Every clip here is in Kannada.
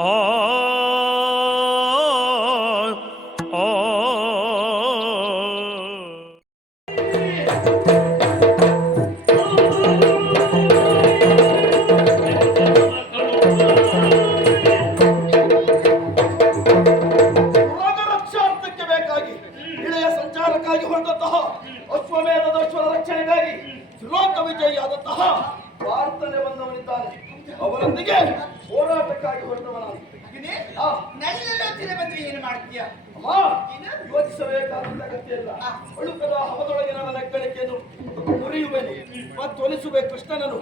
ಆ ರಕ್ಷಾರ್ಥಕ್ಕೆ ಬೇಕಾಗಿ ಇಳೆಯ ಸಂಚಾರಕ್ಕಾಗಿ ಹೊರಟಂತಹ ಅಶ್ವಮೇಧದ ರಕ್ಷಣೆಗಾಗಿ ತ್ರಿಲೋಕ ವಿಜಯಿಯಾದಂತಹ ಪ್ರಾರ್ಥನೆ ಬಂದವನಿದ್ದಾನೆ. ಅವರೊಂದಿಗೆ ಹೋರಾಟಕ್ಕಾಗಿ ಹೊರಟವನಾದ ಬಂದ್ರೆ ಏನು ಮಾಡ್ತೀಯ? ಅಮ್ಮ, ಯೋಚಿಸಬೇಕಾದಂತ ಅಗತ್ಯ ಇಲ್ಲ. ಅಳುಕದ ಹವದೊಳಗಿನ ನೆಕ್ಕಳಿಕೆಯನ್ನು ಮುರಿಯುವೆನು ಮತ್ತು ಒಲಿಸುವೆ ಕೃಷ್ಣನನ್ನು.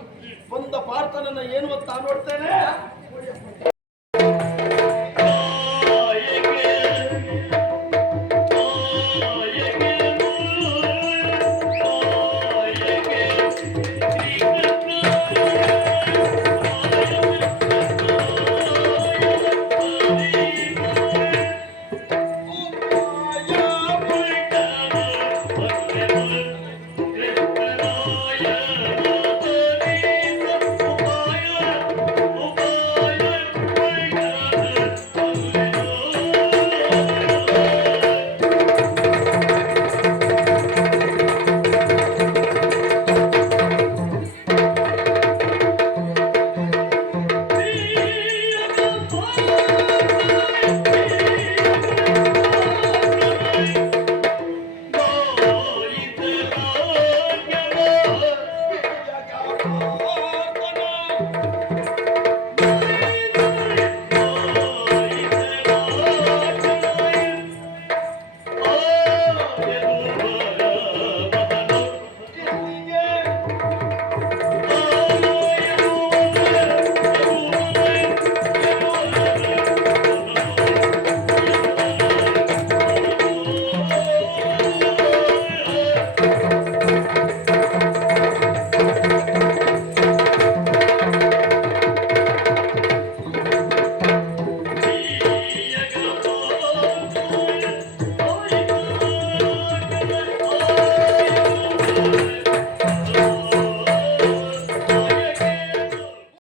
ಬಂದ ಪಾರ್ಥನನ್ನ ಏನು ಅಂತ ನೋಡ್ತೇನೆ.